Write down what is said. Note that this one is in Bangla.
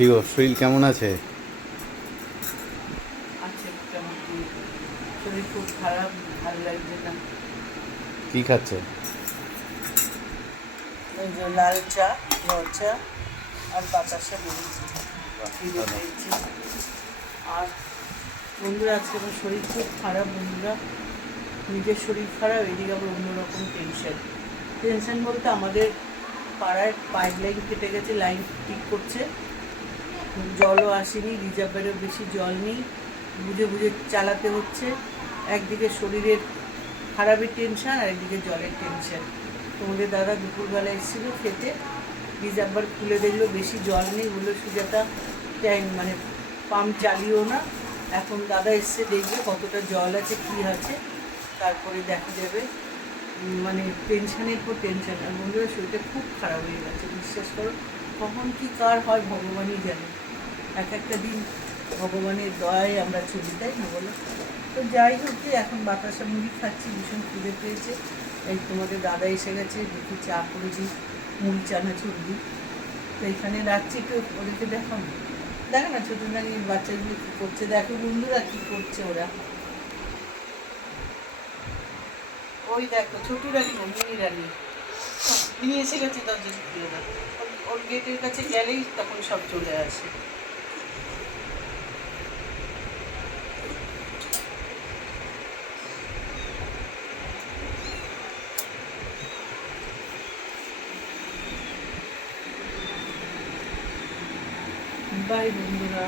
কি গো, শরীর কেমন আছে? আছে মোটামুটি। শরীর খুব খারাপ, ভালো লাগছে না। কি খাচ্ছে? ওই যে লাল চা, ঘর চা আর বাতাসা বেরিয়েছে, বাহ, খিদে ভালো। পেয়েছে। আর বন্ধুরা, আজকে আমার শরীর খুব খারাপ বন্ধুরা। নিজের শরীর খারাপ, এদিকে আবার অন্যরকম টেনশন। টেনশন বলতে আমাদের পাড়ায় পাইপ লাইন কেটে গেছে, লাইন ঠিক করছে, জলও আসেনি, রিজার্ভারেও বেশি জল নেই, বুঝে বুঝে চালাতে হচ্ছে। একদিকে শরীরের খারাপের টেনশন আর একদিকে জলের টেনশন। তোমাদের দাদা দুপুরবেলা এসেছিল খেতে, রিজার্ভার খুলে দেখলো বেশি জল নেই, বললো সুজাতা ট্যাঙ্ক মানে পাম্প চালিও না, এখন দাদা এসছে দেখবে কতটা জল আছে কী আছে, তারপরে দেখা যাবে। মানে টেনশনের পর টেনশন। আর বন্ধুরা, শরীরটা খুব খারাপ হয়ে গেছে, বিশ্বাস করো। কখন কি কার হয় ভগবানই জানে। এক একটা দিন ভগবানের দয়ায় আমরা চলি, তাই না বলো? তো যাই হোক, যে এখন বাতাসা মুড়ি খাচ্ছি, ভীষণ খিদে পেয়েছে। এই তোমাদের দাদা এসে গেছে, দেখি চা করে দিই, মুড়ি চানাচুর দিই। তো এখানে রাখছি, একটু ওদেরকে দেখাবো। দেখো না ছোটো নানি বাচ্চাগুলো কী করছে, দেখো বন্ধুরা কী করছে ওরা। ওই দেখো ছোটো রানী না, মিনি রানী। মিনি এসে গেছে, দরজা খুলে না। ওর গেটের কাছে গেলেই তখন সব চলে আসে। বাই বন্ধুরা।